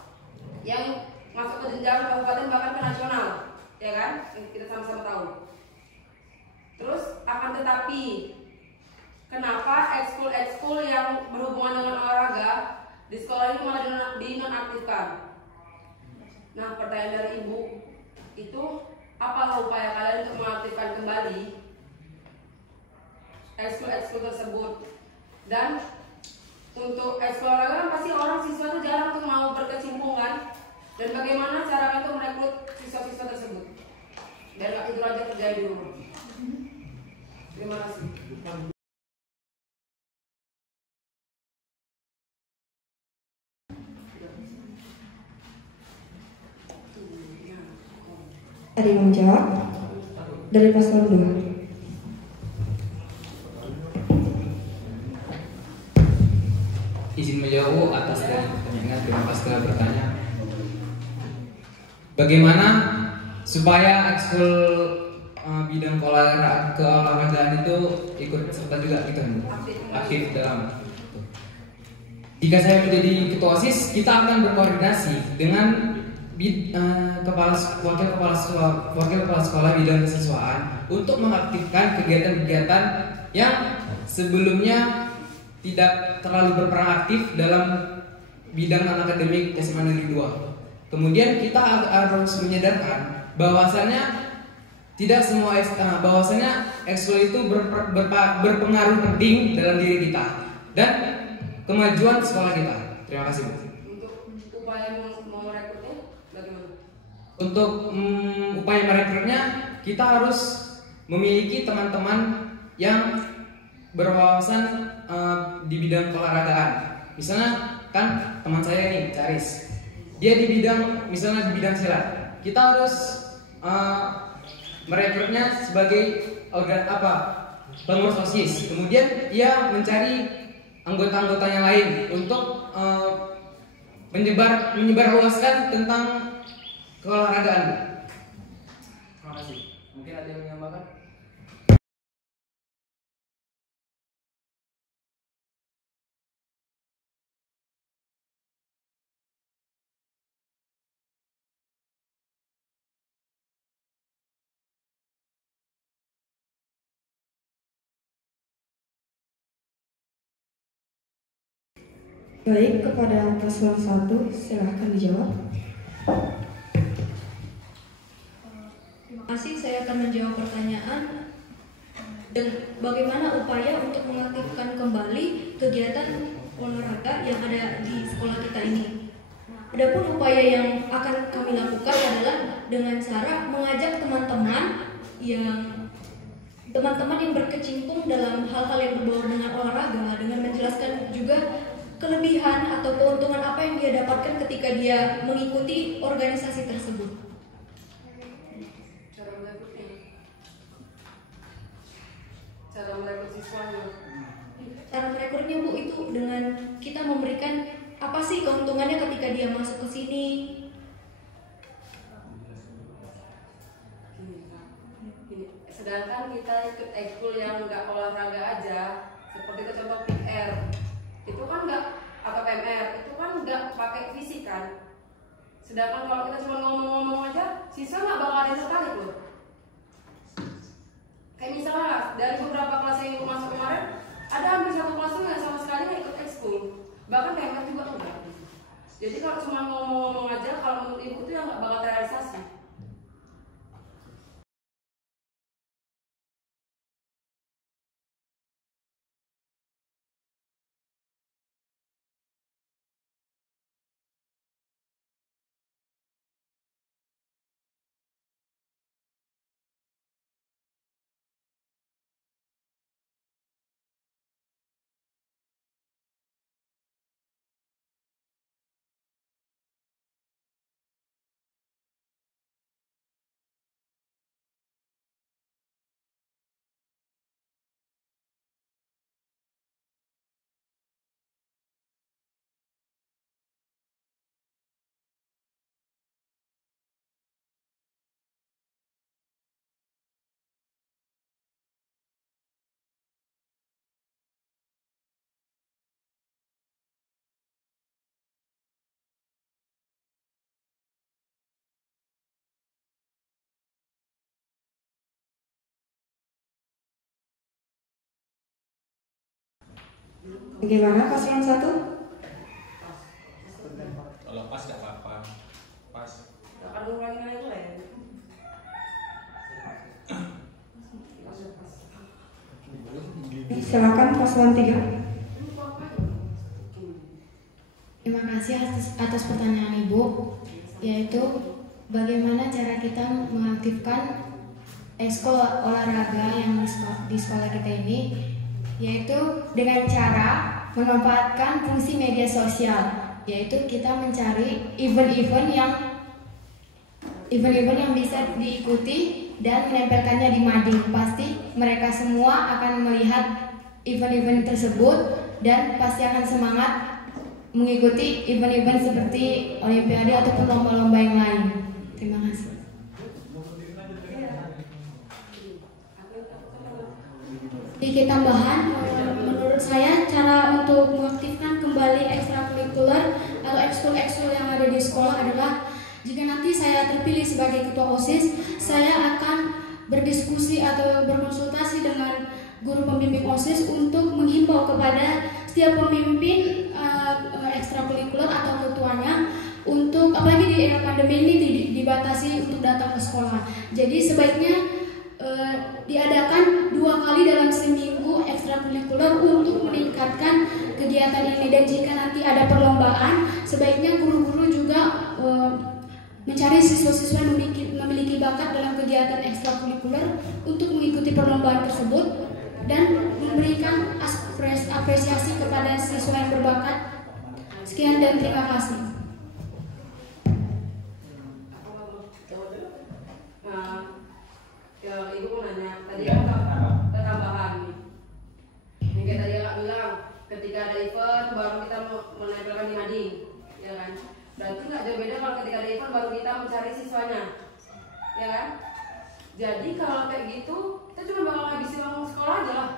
yang masuk ke jenjang kabupaten bahkan ke nasional, ya kan? Kita sama-sama tahu. Terus akan tetapi kenapa ekskul yang berhubungan dengan olahraga di sekolah ini malah dinonaktifkan? Nah, pertanyaan dari ibu itu Apalah upaya kalian untuk mengaktifkan kembali ekskul tersebut? Dan untuk ekskul olahraga kan pasti orang siswa itu jarang tuh mau berkecimpung kan? Dan bagaimana cara untuk merekrut siswa-siswa tersebut? Dan itu aja terjadi dulu. Terima kasih. Ada yang mau jawab? Dari paslon 2. Izin menjawab atas pertanyaan. Terima kasih telah bertanya. Bagaimana supaya ekskul bidang keolahragaan itu ikut serta juga gitu, aktif dalam. Jika saya menjadi ketua OSIS, kita akan berkoordinasi dengan wakil kepala sekolah bidang kesiswaan untuk mengaktifkan kegiatan-kegiatan yang sebelumnya tidak terlalu berperan aktif dalam bidang non-akademik SMA Negeri 2. Kemudian kita harus menyadarkan bahwasanya tidak semua ekskul itu berpengaruh penting dalam diri kita dan kemajuan sekolah kita. Terima kasih, Bu. Untuk upaya merekrutnya bagaimana? Untuk upaya merekrutnya, kita harus memiliki teman-teman yang berwawasan di bidang olahragaan. Misalnya kan teman saya nih, Caris, dia di bidang silat. Kita harus merekrutnya sebagai pengurus OSIS. Kemudian ia mencari anggota-anggotanya lain untuk menyebarluaskan tentang keolahragaan. Terima kasih. Mungkin ada yang menambahkan? Baik, kepada paslon 1 silahkan dijawab. Terima kasih, saya akan menjawab pertanyaan dan bagaimana upaya untuk mengaktifkan kembali kegiatan olahraga yang ada di sekolah kita ini. Adapun upaya yang akan kami lakukan adalah dengan cara mengajak teman-teman yang berkecimpung dalam hal-hal yang berbau dengan olahraga, dengan menjelaskan juga kelebihan atau keuntungan apa yang dia dapatkan ketika dia mengikuti organisasi tersebut. Cara merekrut siswanya. Cara merekrutnya, Bu, itu dengan kita memberikan apa sih keuntungannya ketika dia masuk ke sini. Sedangkan kita ikut ekskul yang nggak olahraga aja, seperti itu contoh PR, itu kan nggak, atau PMR, itu kan nggak pakai fisik kan. Sedangkan kalau kita cuma ngomong-ngomong aja, siswa nggak bakal ada tertarik loh. Kayak misalnya dari beberapa kelas yang ibu masuk kemarin, ada hampir satu kelas yang sama sekali nggak ikut ekskul, bahkan PMR juga enggak. Jadi kalau cuma ngomong-ngomong aja, kalau menurut ibu itu yang nggak bakal terrealisasi. Bagaimana paslon 1? Kalau pas gak apa-apa. Pas. Akan mengurangi nilai. Silakan paslon 3. Terima kasih atas pertanyaan Ibu, yaitu bagaimana cara kita mengaktifkan ekskul olahraga yang di sekolah kita ini, yaitu dengan cara memanfaatkan fungsi media sosial, yaitu kita mencari event-event yang bisa diikuti dan menempelkannya di mading. Pasti mereka semua akan melihat event-event tersebut dan pasti akan semangat mengikuti event-event seperti olimpiade ataupun lomba-lomba yang lain. Terima kasih. Sedikit tambahan, menurut saya cara untuk mengaktifkan kembali ekstrakurikuler atau ekskul yang ada di sekolah adalah jika nanti saya terpilih sebagai ketua OSIS, saya akan berdiskusi atau berkonsultasi dengan guru pembimbing OSIS untuk menghimbau kepada setiap pemimpin ekstrakurikuler atau ketuanya untuk, apalagi di era pandemi ini, dibatasi untuk datang ke sekolah. Jadi sebaiknya diadakan 2 kali dalam seminggu ekstrakurikuler untuk meningkatkan kegiatan ini. Dan jika nanti ada perlombaan, sebaiknya guru-guru juga mencari siswa-siswa yang memiliki bakat dalam kegiatan ekstrakurikuler untuk mengikuti perlombaan tersebut dan memberikan apresiasi kepada siswa yang berbakat. Sekian dan terima kasih. Ya, Ibu mau nanya, tadi ada tambahan nih. Yang kayak tadi Kak bilang, ketika ada event baru kita menempelkan di mading, ya kan? Berarti nggak jauh beda kalau ketika ada event baru kita mencari siswanya, ya kan? Jadi kalau kayak gitu, kita cuma bakal ngabisin uang sekolah aja lah.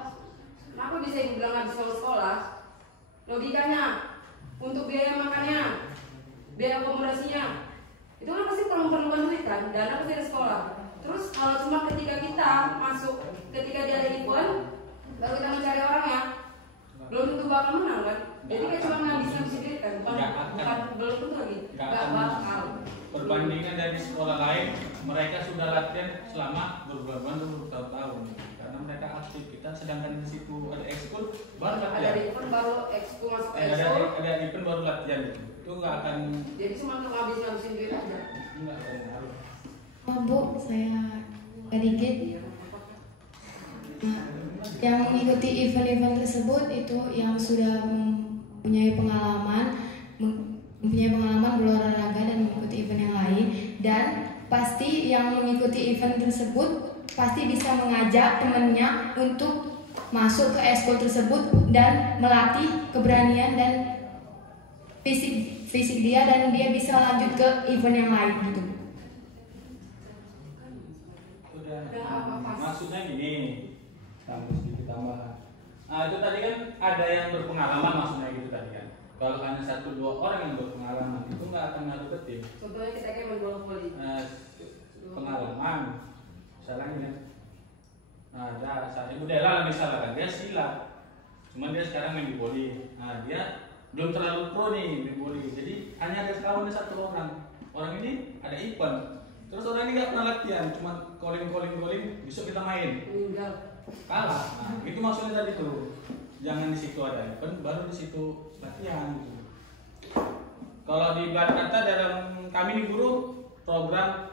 Kenapa bisa Ibu bilang ngabisin uang sekolah? Logikanya, untuk biaya makannya, biaya akomodasinya, itu kan pasti perlu duit kan, dana pasti dari sekolah. Terus kalau cuma ketika kita masuk, ketika dia ada event, baru kita mencari orangnya, belum tentu bakal menang kan? Jadi kayak cuma ngabisin duit kan, bukan belum tentu lagi, nggak bakal. Perbandingan dari sekolah lain, mereka sudah latihan selama berbulan-bulan, bertahun-tahun, karena mereka aktif. Kita sedangkan di situ ada ekskul baru latihan. Ada event baru ekskul masuk ekskul. Ada event baru latihan, itu nggak akan. Jadi cuma untuk ngabisin duit aja. Enggak harus. Bu, saya sedikit. Yang mengikuti event-event tersebut itu yang sudah mempunyai pengalaman berolahraga dan mengikuti event yang lain, dan pasti yang mengikuti event tersebut pasti bisa mengajak temannya untuk masuk ke ekskul tersebut dan melatih keberanian dan fisik dia, dan dia bisa lanjut ke event yang lain gitu. Maksudnya gini, sedikit tambahan. Nah, itu tadi kan ada yang berpengalaman, maksudnya gitu tadi kan. Kalau hanya 1-2 orang yang berpengalaman, itu nggak akan ngaruh ke tim. Contohnya kita kayak main bola voli. Pengalaman, misalnya, nah, ada saat Ibu Dela misalnya kan, dia silat, cuman dia sekarang main di voli. Nah, dia belum terlalu pro nih di voli, jadi hanya ada selalu 1 orang. Orang ini ada event. Terus orang ini nggak pernah latihan, cuma calling, besok kita main. Kalah. Nah, itu maksudnya tadi tuh. Jangan di situ ada event, baru di situ latihan. Gitu. Kalau di kata dalam kami di guru program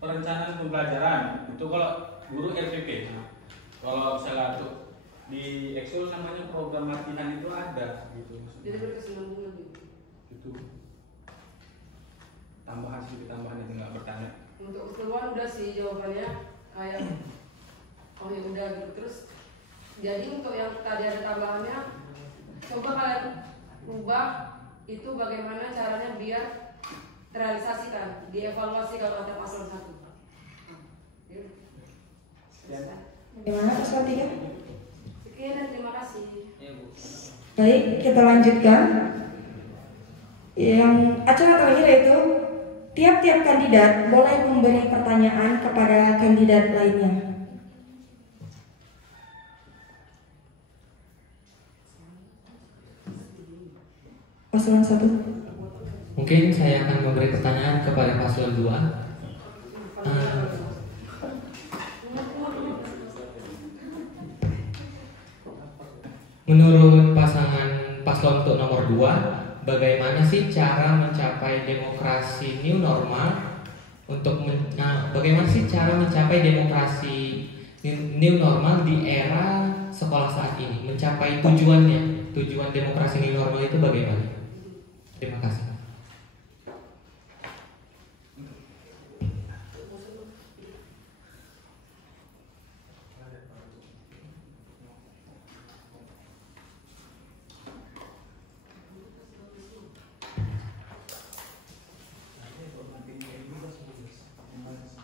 perencanaan pembelajaran itu kalau guru RPP. Nah, kalau misalnya tuh di ekskul namanya program latihan itu ada gitu. Jadi berkesinambungan gitu. Tambahan itu nggak bertanya. Untuk keluar udah sih jawabannya kayak oh ya udah gitu. Terus jadi untuk yang tadi ada tambahannya, coba kalian ubah itu bagaimana caranya biar terrealisasikan, dievaluasi kalau ada paslon 1. Bagaimana paslon 3? Sekian dan terima kasih. Baik, kita lanjutkan. Yang acara terakhir yaitu tiap-tiap kandidat boleh memberi pertanyaan kepada kandidat lainnya. Paslon 1. Mungkin saya akan memberi pertanyaan kepada paslon 2. menurut pasangan paslon untuk nomor 2, bagaimana sih cara mencapai demokrasi new normal bagaimana sih cara mencapai demokrasi new normal di era sekolah saat ini, mencapai tujuan demokrasi new normal itu bagaimana? Terima kasih.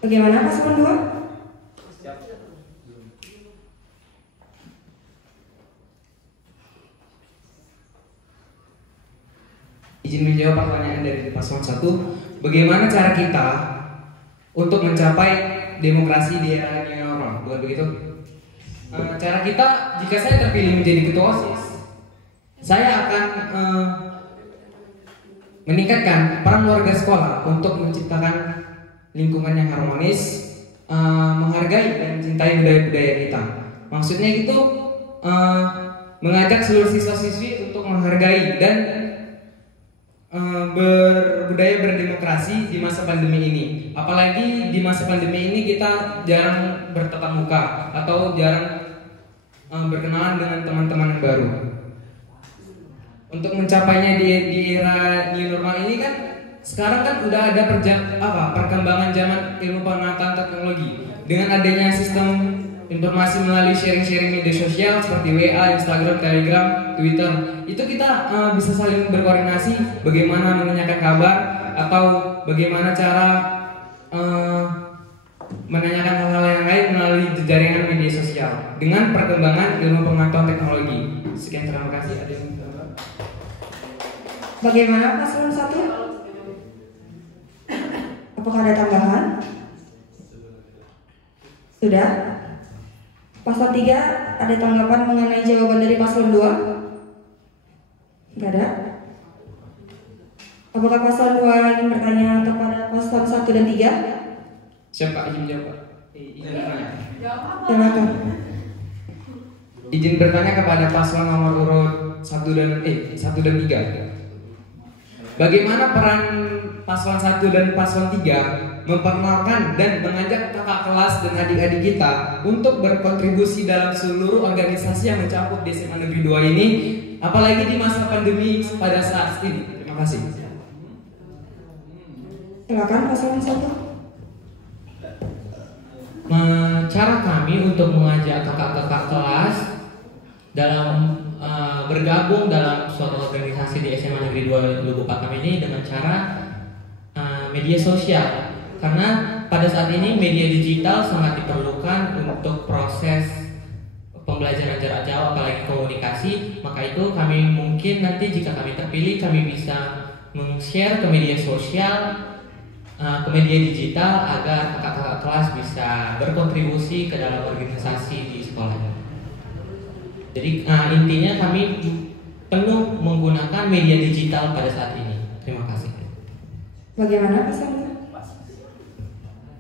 Bagaimana paslon 2? Izin menjawab pertanyaan dari paslon 1. Bagaimana cara kita untuk mencapai demokrasi di era new normal? Bukan begitu? Cara kita, jika saya terpilih menjadi ketua OSIS, saya akan meningkatkan peran warga sekolah untuk menciptakan lingkungan yang harmonis, menghargai dan mencintai budaya-budaya kita. Maksudnya itu mengajak seluruh siswa-siswi untuk menghargai dan berbudaya berdemokrasi di masa pandemi ini. Apalagi di masa pandemi ini kita jarang bertatap muka atau jarang berkenalan dengan teman-teman yang baru. Untuk mencapainya di era new normal ini kan sekarang kan udah ada perkembangan zaman ilmu pengetahuan teknologi. Dengan adanya sistem informasi melalui sharing-sharing media sosial seperti WA, Instagram, Telegram, Twitter, itu kita bisa saling berkoordinasi bagaimana menanyakan kabar atau bagaimana cara menanyakan hal-hal yang lain melalui jaringan media sosial dengan perkembangan ilmu pengetahuan teknologi. Sekian, terima kasih. Ada yang Bagaimana paslon 1? Apakah ada tambahan? Sudah? Paslon 3, ada tanggapan mengenai jawaban dari paslon 2? Tidak ada? Apakah paslon 2 ingin bertanya kepada paslon 1 dan 3? Siapa izin jawab? Izin bertanya. Silakan. Izin bertanya kepada paslon nomor urut 1 dan 3. Bagaimana peran paslon 1 dan paslon 3 memperkenalkan dan mengajak kakak kelas dan adik-adik kita untuk berkontribusi dalam seluruh organisasi yang mencakup di SMA Negeri 2 ini, apalagi di masa pandemi pada saat ini. Terima kasih. Silakan paslon 1. Cara kami untuk mengajak kakak-kakak kelas dalam bergabung dalam suatu organisasi di SMA Negeri 2 Lubuk Pakam ini dengan cara media sosial, karena pada saat ini media digital sangat diperlukan untuk proses pembelajaran jarak jauh, apalagi komunikasi. Maka itu kami mungkin nanti jika kami terpilih, kami bisa meng-share ke media sosial, ke media digital agar kakak-kakak kelas bisa berkontribusi ke dalam organisasi di sekolah. Jadi intinya kami penuh menggunakan media digital pada saat ini. Terima kasih. Bagaimana paslon 2?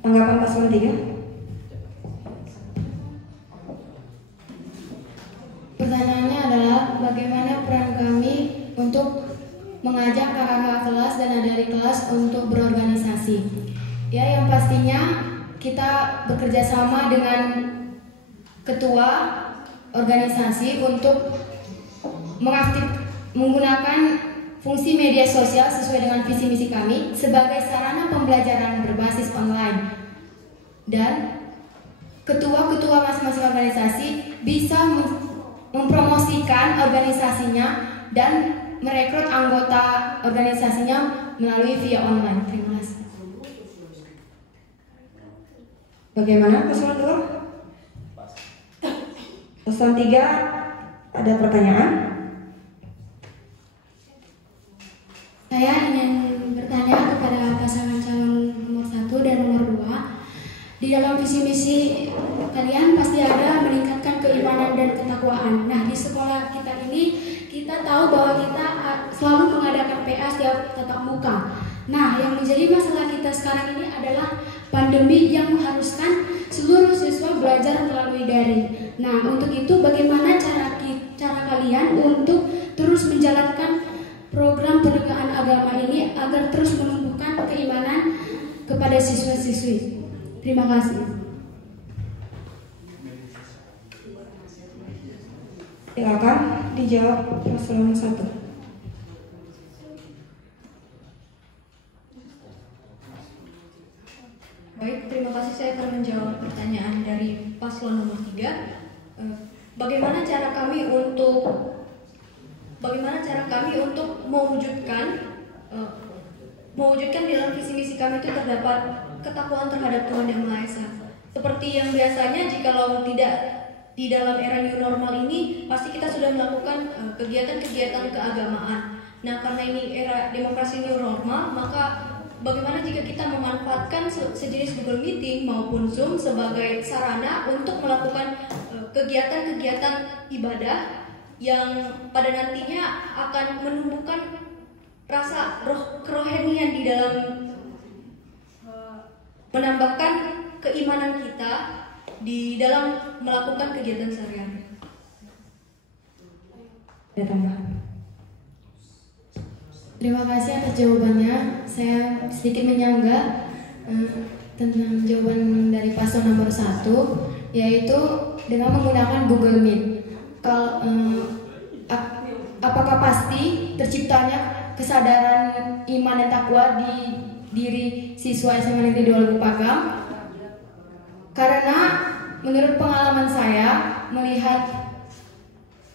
Tanggapan paslon 3? Pertanyaannya adalah bagaimana peran kami untuk mengajak kakak-kakak kelas dan adik-adik kelas untuk berorganisasi. Ya, yang pastinya kita bekerja sama dengan ketua organisasi untuk menggunakan fungsi media sosial sesuai dengan visi misi kami sebagai sarana pembelajaran berbasis online, dan ketua-ketua masing-masing organisasi bisa mempromosikan organisasinya dan merekrut anggota organisasinya melalui via online. Terima kasih. Bagaimana paslon 2? Paslon 3, ada pertanyaan? Saya ingin bertanya kepada pasangan calon nomor 1 dan nomor 2. Di dalam visi misi kalian pasti ada meningkatkan keimanan dan ketakwaan. Nah, di sekolah kita ini kita tahu bahwa kita selalu mengadakan PA setiap tatap muka. Nah, yang menjadi masalah kita sekarang ini adalah pandemi yang mengharuskan seluruh siswa belajar melalui daring. Nah, untuk itu bagaimana cara kalian untuk terus menjalankan program penegakan agama ini agar terus menumbuhkan keimanan kepada siswa-siswi. Terima kasih. Silakan dijawab paslon 1. Baik, terima kasih. Saya akan menjawab pertanyaan dari paslon nomor 3. Bagaimana cara kami untuk mewujudkan di dalam visi misi kami itu terdapat ketakwaan terhadap Tuhan Yang Maha Esa. Seperti yang biasanya jikalau tidak di dalam era new normal ini pasti kita sudah melakukan kegiatan-kegiatan keagamaan. Nah, karena ini era demokrasi new normal, maka bagaimana jika kita memanfaatkan sejenis Google Meeting maupun Zoom sebagai sarana untuk melakukan kegiatan-kegiatan ibadah yang pada nantinya akan menumbuhkan rasa kerohanian di dalam menambahkan keimanan kita di dalam melakukan kegiatan sehari-hari. Ada tambahan? Terima kasih atas jawabannya. Saya sedikit menyangga tentang jawaban dari paslon nomor 1, yaitu dengan menggunakan Google Meet. Apakah pasti terciptanya kesadaran iman dan takwa di diri siswa SMA Negeri 2 Lubuk Pakam? Karena menurut pengalaman saya melihat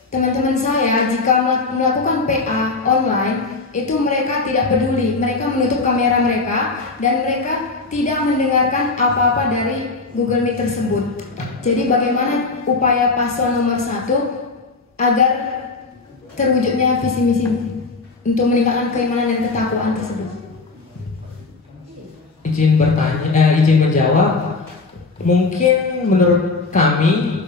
teman-teman saya jika melakukan PA online itu mereka tidak peduli, mereka menutup kamera mereka dan mereka tidak mendengarkan apa-apa dari Google Meet tersebut. Jadi bagaimana upaya paslon nomor 1 agar terwujudnya visi misi untuk meningkatkan keimanan dan ketakwaan tersebut? Izin menjawab. Mungkin menurut kami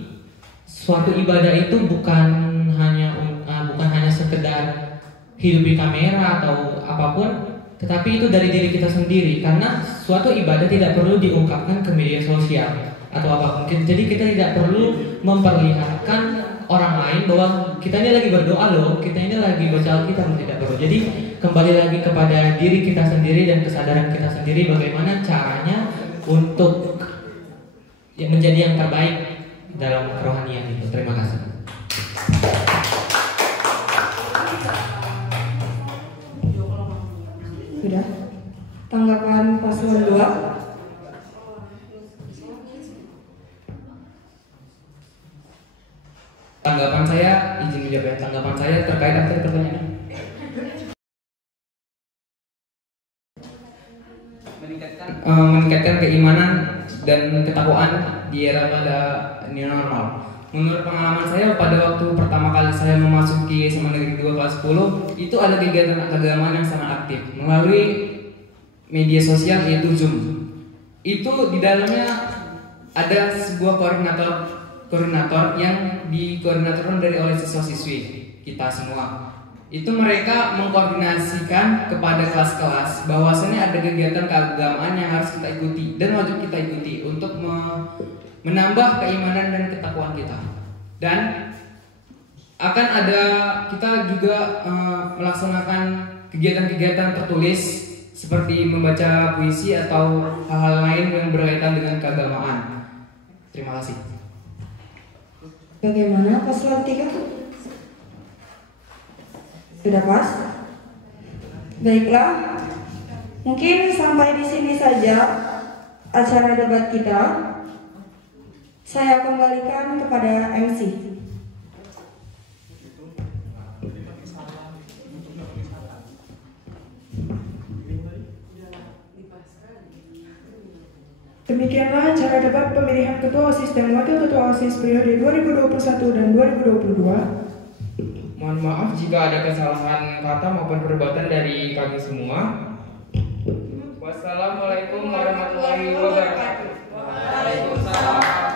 suatu ibadah itu bukan hanya sekedar hidupi kamera atau apapun, tetapi itu dari diri kita sendiri. Karena suatu ibadah tidak perlu diungkapkan ke media sosial atau apapun. Jadi kita tidak perlu memperlihatkan orang lain bahwa kita ini lagi berdoa loh, kita ini lagi baca Alkitab, tidak perlu. Jadi kembali lagi kepada diri kita sendiri dan kesadaran kita sendiri bagaimana caranya untuk menjadi yang terbaik dalam kerohanian itu. Terima kasih. Sudah. Tanggapan paslon 2. Tanggapan saya, izin menjawab ya. Tanggapan saya terkait apa tadi pertanyaannya? Meningkatkan keimanan dan ketakwaan di era pada new normal. Menurut pengalaman saya pada waktu pertama kali saya memasuki SMA Negeri 2 kelas 10, itu ada kegiatan keagamaan yang sangat aktif melalui media sosial yaitu Zoom. Itu di dalamnya ada sebuah koordinator yang dikoordinatorkan oleh siswa-siswi kita semua. Itu mereka mengkoordinasikan kepada kelas-kelas bahwasannya ada kegiatan keagamaan yang harus kita ikuti dan wajib kita ikuti untuk menambah keimanan dan ketakwaan kita. Dan akan ada kita juga melaksanakan kegiatan-kegiatan tertulis seperti membaca puisi atau hal-hal lain yang berkaitan dengan keagamaan. Terima kasih. Bagaimana paslon 3? Sudah pas? Baiklah, mungkin sampai di sini saja acara debat kita. Saya kembalikan kepada MC. Demikianlah acara debat pemilihan Ketua OSIS dan Wakil Ketua OSIS periode 2021 dan 2022. Mohon maaf jika ada kesalahan kata maupun perbuatan dari kami semua. Wassalamualaikum warahmatullahi wabarakatuh. Waalaikumsalam.